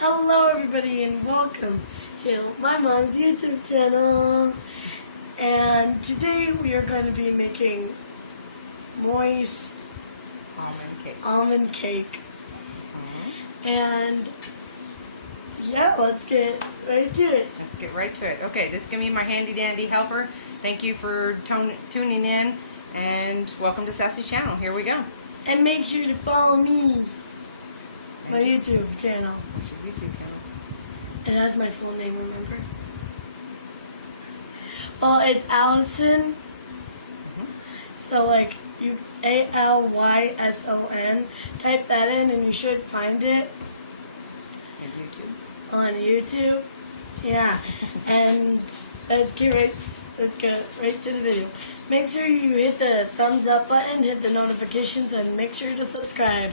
Hello everybody and welcome to my mom's YouTube channel. And today we are going to be making moist almond cake. And yeah, let's get right to it. Let's get right to it. Okay, this is going to be my handy dandy helper. Thank you for tuning in and welcome to Sassy's channel. Here we go. And make sure to follow me. My YouTube channel. It has my full name, remember? Well, it's Allison. So like you Allyson. Type that in and you should find it. On YouTube. Yeah. And let's get right to the video. Make sure you hit the thumbs up button, hit the notifications, and make sure to subscribe.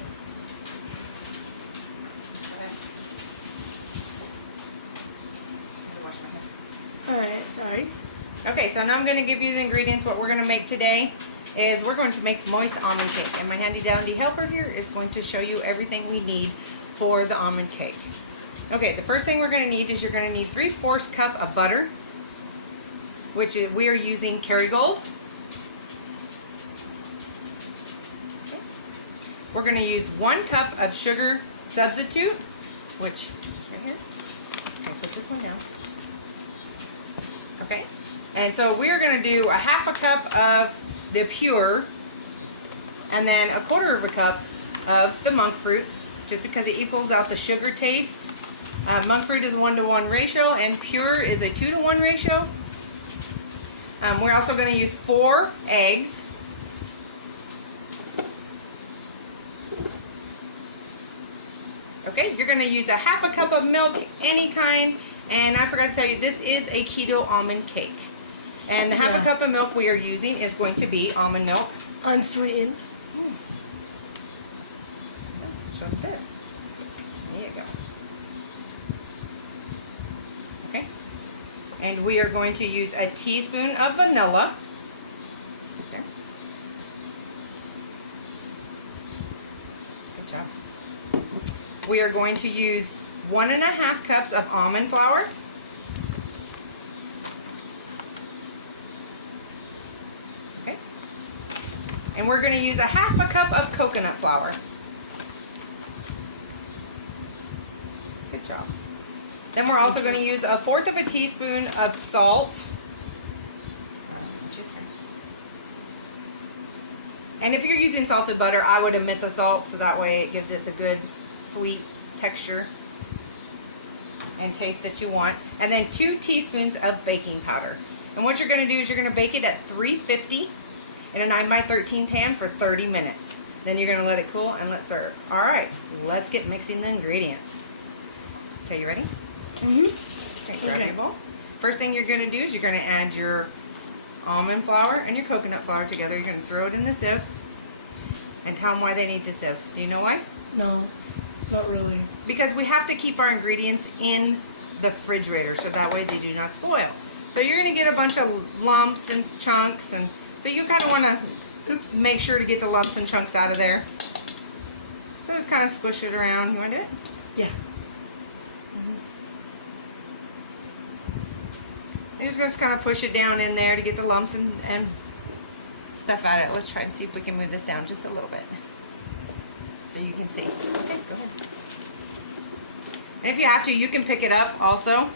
Alright, sorry. Okay, so now I'm going to give you the ingredients. What we're going to make today is we're going to make moist almond cake. And my handy dandy helper here is going to show you everything we need for the almond cake. Okay, the first thing we're going to need is you're going to need 3/4 cup of butter, which is, we are using Kerrygold. Okay. We're going to use 1 cup of sugar substitute, which is right here. Okay, put this one down. Okay, and so we're going to do 1/2 cup of the pure, and then 1/4 cup of the monkfruit, just because it equals out the sugar taste. Monkfruit is a 1-to-1 ratio, and pure is a 2-to-1 ratio. We're also going to use 4 eggs. Okay, you're going to use 1/2 cup of milk, any kind. And I forgot to tell you, this is a keto almond cake. And the 1/2 cup of milk we are using is going to be almond milk. Unsweetened. Show this. There you go. Okay. And we are going to use a teaspoon of vanilla. Right there. Good job. We are going to use 1.5 cups of almond flour. Okay. And we're going to use 1/2 cup of coconut flour. Good job. Then we're also going to use 1/4 teaspoon of salt. And if you're using salted butter, I would omit the salt, so that way it gives it the good sweet texture and taste that you want. And then 2 teaspoons of baking powder. And what you're going to do is you're going to bake it at 350 in a 9x13 pan for 30 minutes. Then you're going to let it cool and let serve. Alright, let's get mixing the ingredients. Okay, you ready? Okay, grab your bowl. First thing you're going to do is you're going to add your almond flour and your coconut flour together. You're going to throw it in the sieve and tell them why they need to sieve. Do you know why? No. Not really. Because we have to keep our ingredients in the refrigerator so that way they do not spoil. So you're going to get a bunch of lumps and chunks, and so you kind of want to make sure to get the lumps and chunks out of there. So just kind of squish it around. You want to do it? Yeah. You're just going to push it down in there to get the lumps and stuff out of it. Let's try and see if we can move this down just a little bit, so you can see. Okay, go ahead. And if you have to, you can pick it up also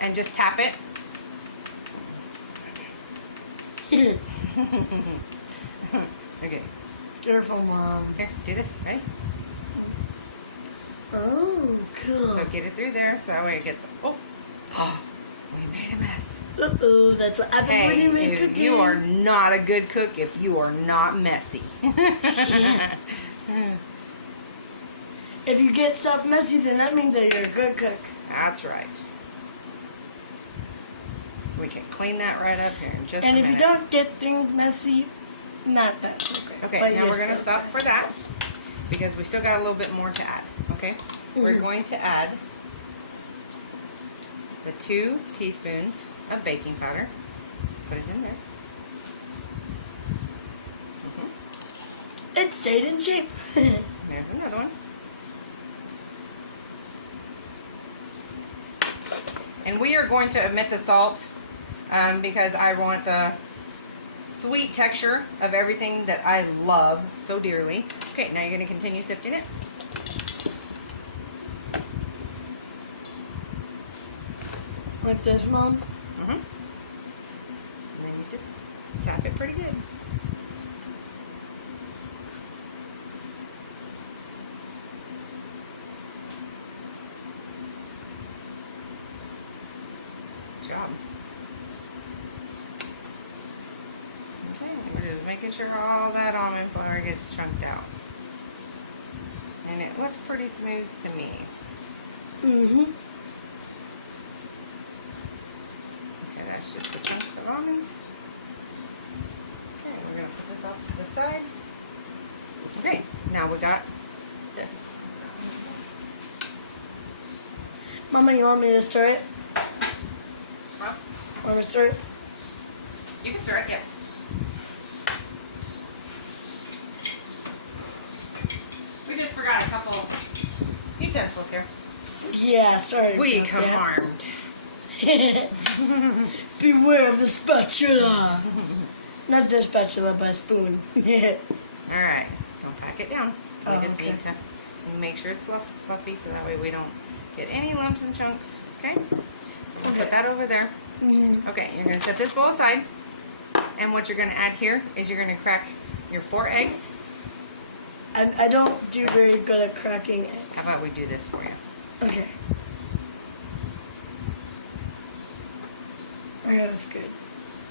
and just tap it. Okay. Careful, Mom. Here, do this. Ready? Oh, cool. So get it through there so that way it gets... Oh, we made a mess. Uh-oh, that's what happens when you make cookies. You are not a good cook if you are not messy. If you get stuff messy, then that means that you're a good cook. That's right. We can clean that right up here in just a minute. And if you don't get things messy, not that okay. Okay, now we're going to stop for that because we still got a little bit more to add. Okay? We're going to add the 2 teaspoons of baking powder. Put it in there. It stayed in shape. There's another one. we are going to omit the salt because I want the sweet texture of everything that I love so dearly. Okay, now you're going to continue sifting it. Like this, Mom? Mm-hmm. And then you just tap it pretty good. Good job. Okay, we're just making sure all that almond flour gets chunked out. And it looks pretty smooth to me. Mm-hmm. That's just the chunks of almonds. Okay, we're going to put this off to the side. Okay, now we got this. Mama, you want me to stir it? Huh? Want me to stir it? You can stir it, yes. We just forgot a couple utensils here. Yeah, sorry. We about come that. armed. Beware of the spatula. Not the spatula, but a spoon. Alright, don't pack it down. We Oh, just okay. need to make sure it's fluffy so that way we don't get any lumps and chunks. Okay? So we'll Okay. put that over there. Mhm. Okay, you're going to set this bowl aside. And what you're going to add here is you're going to crack your 4 eggs. I don't do very good at cracking eggs. How about we do this for you? Okay. Okay, that's good.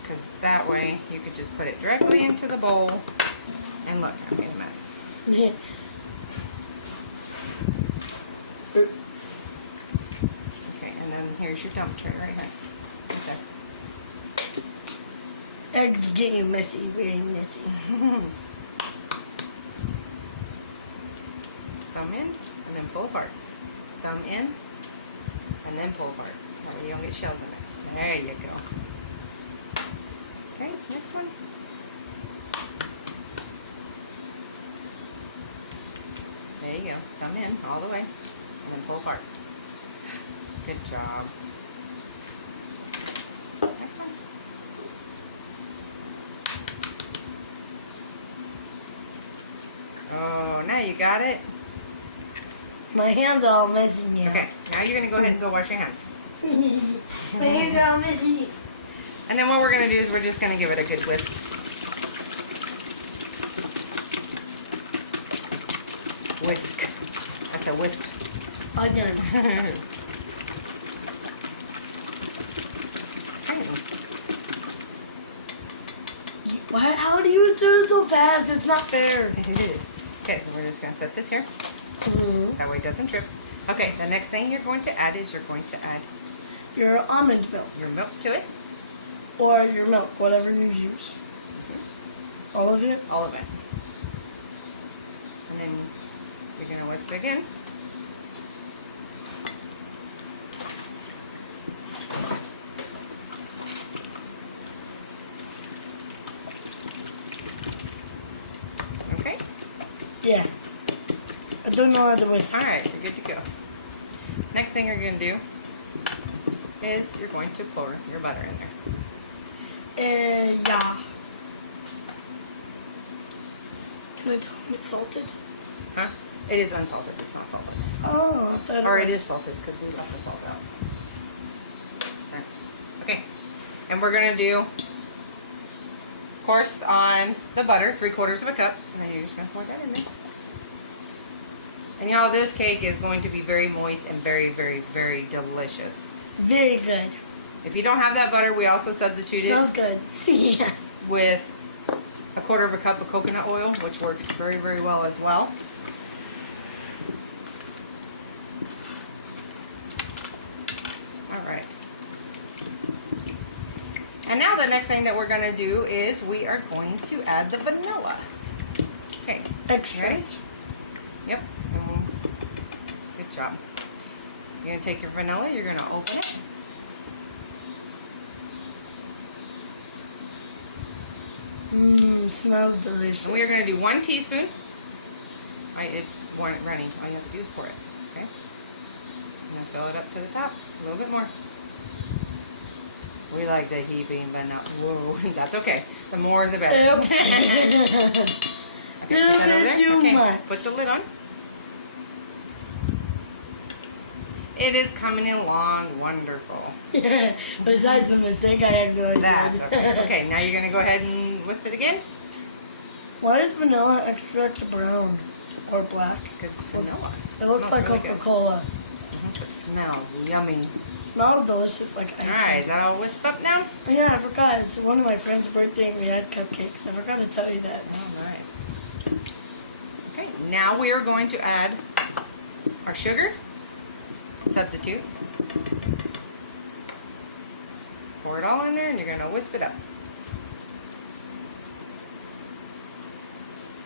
Because that way you could just put it directly into the bowl. And look, I made a mess. Yeah. Okay, and then here's your dump tray right here. Okay. Eggs getting messy, very messy. Thumb in and then pull apart. Thumb in and then pull apart. That way you don't get shells in it. There you go. Okay, next one. There you go. Thumb in all the way and then pull apart. Good job. Next one. Oh, now you got it. My hands are all messy now. Okay, now you're going to go ahead and go wash your hands. My hands are all messy. And then what we're going to do is we're just going to give it a good whisk. Whisk. I said whisk. Again. How do you do it so fast? It's not fair. Okay, so we're just going to set this here. Mm-hmm. That way it doesn't trip. Okay, the next thing you're going to add is you're going to add Your almond milk. your milk to it. Or your milk, whatever you use. All of it? All of it. And then you're going to whisk again. Okay? Yeah. I don't know how to whisk. Alright, you're good to go. Next thing you're going to do is you're going to pour your butter in there. Yeah. Can I tell them it's salted? Huh? It is unsalted. It's not salted. Oh, I thought Or it it was. is salted because we left the salt out. Okay. And we're going to do, of course, on the butter, 3/4 of a cup. And then you're just going to pour that in there. And y'all, this cake is going to be very moist and very, very, very delicious. Very good. If you don't have that butter, we also substitute Smells it good. Yeah. with 1/4 of a cup of coconut oil, which works very, very well as well. Alright. And now the next thing that we're going to do is we are going to add the vanilla. Okay. Extra. Ready? Yep. Good job. You're going to take your vanilla, you're going to open it. Mmm, smells delicious. And we are going to do 1 teaspoon. It's running. All you have to do is pour it. Okay? I'm going to fill it up to the top. A little bit more. We like the heaping, but not, whoa, that's okay. The more the better. Oops. Okay, put that over there. Too Okay, much. put the lid on. It is coming along wonderful. Besides the mistake I accidentally That's did. okay. Okay, now you're going to go ahead and whisk it again. Why is vanilla extract brown or black? Because vanilla. It looks like really good. Coca-Cola. It smells yummy. Smells delicious like ice. Alright, is that all whisked up now? Yeah, I forgot. It's one of my friend's birthday and we had cupcakes. I forgot to tell you that. Oh, nice. Okay, now we are going to add our sugar. Substitute. Pour it all in there and you're going to whisk it up.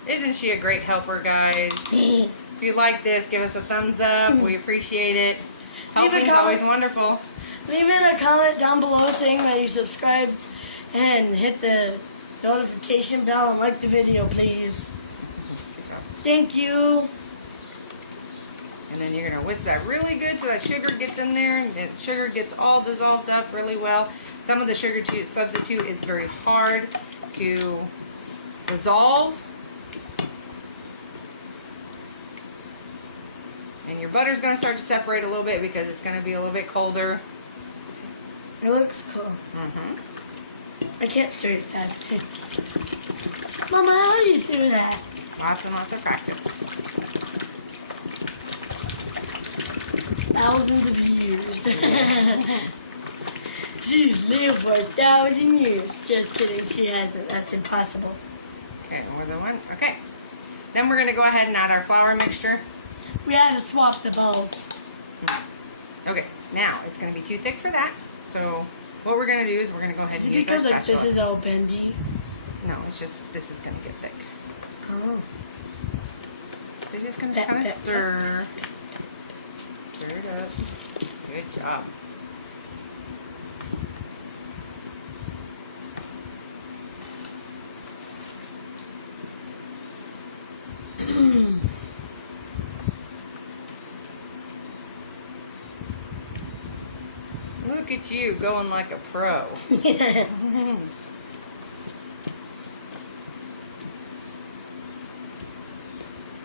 Isn't she a great helper, guys? If you like this, give us a thumbs up. We appreciate it. Helping's always wonderful. Leave in a comment down below saying that you subscribed and hit the notification bell and like the video, please. Good job. Thank you. And then you're going to whisk that really good so that sugar gets in there and the sugar gets all dissolved up really well. Some of the sugar substitute is very hard to dissolve. And your butter's going to start to separate a little bit because it's going to be a little bit colder. It looks cool. Mm-hmm. I can't stir it fast. Mama, how do you do that? Lots and lots of practice. Thousands of years. She's lived for 1,000 years. Just kidding, she hasn't. That's impossible. Okay, more than one. Okay. Then we're going to go ahead and add our flour mixture. We had to swap the bowls. Okay, now it's going to be too thick for that. So what we're going to do is we're going to go ahead Is and it use our because like spatula. this is all bendy? No, it's just this is going to get thick. Oh. So you're just going to kind of stir. Stir it up. Good job. Look at you going like a pro.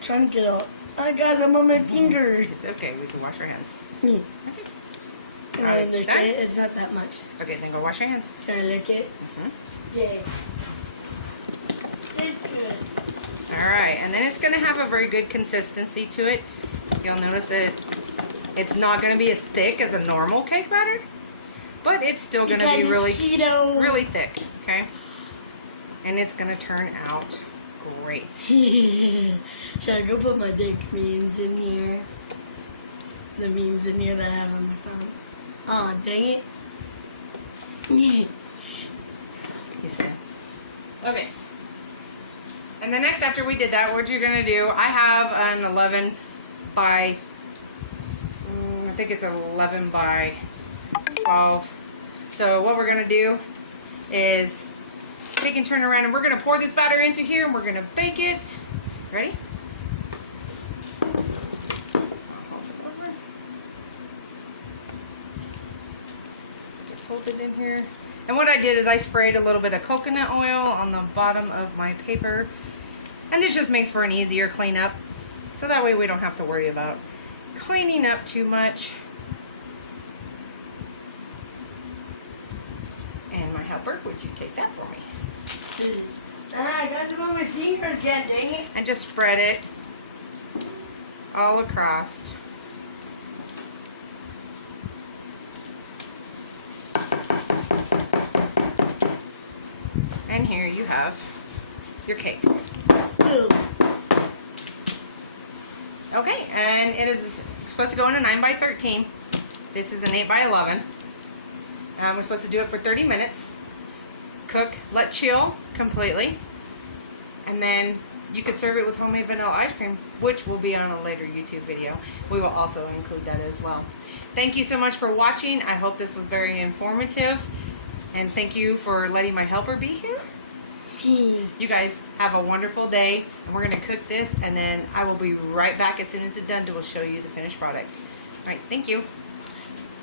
Trying to get out. Oh, guys, I'm on my finger. It's okay. We can wash our hands. Can I Alright, lick done? it? It's not that much. Okay, then go wash your hands. Can I lick it? Mm-hmm. Yeah. It's good. Alright, and then it's going to have a very good consistency to it. You'll notice that it's not going to be as thick as a normal cake batter, but it's still going to be really, keto. really thick, okay? And it's going to turn out great. Should I go put my dick memes in here? The memes in here that I have on my phone. Oh, dang it. You see? Okay. And the next, after we did that, what you're going to do, I have an 11 by, I think it's 11 by 12. So what we're going to do is take and turn around, and we're going to pour this batter into here, and we're going to bake it. Ready? Just hold it in here. And what I did is I sprayed a little bit of coconut oil on the bottom of my paper. And this just makes for an easier cleanup. So that way we don't have to worry about cleaning up too much. And my helper, would you take that for me? I got them on my finger again, dang it. And just spread it all across. And here you have your cake. Ooh. Okay, and it is supposed to go in a 9 by 13. This is an 8 by 11. We're supposed to do it for 30 minutes. Cook, let chill completely. And then you could serve it with homemade vanilla ice cream, which will be on a later YouTube video. We will also include that as well. Thank you so much for watching. I hope this was very informative. And thank you for letting my helper be here. You guys have a wonderful day. And we're going to cook this, and then I will be right back as soon as it's done to show you the finished product. All right, thank you.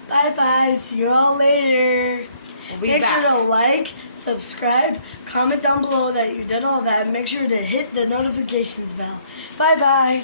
Bye-bye. See you all later. We'll be Make back. sure to like, subscribe, comment down below that you did all that. Make sure to hit the notifications bell. Bye-bye.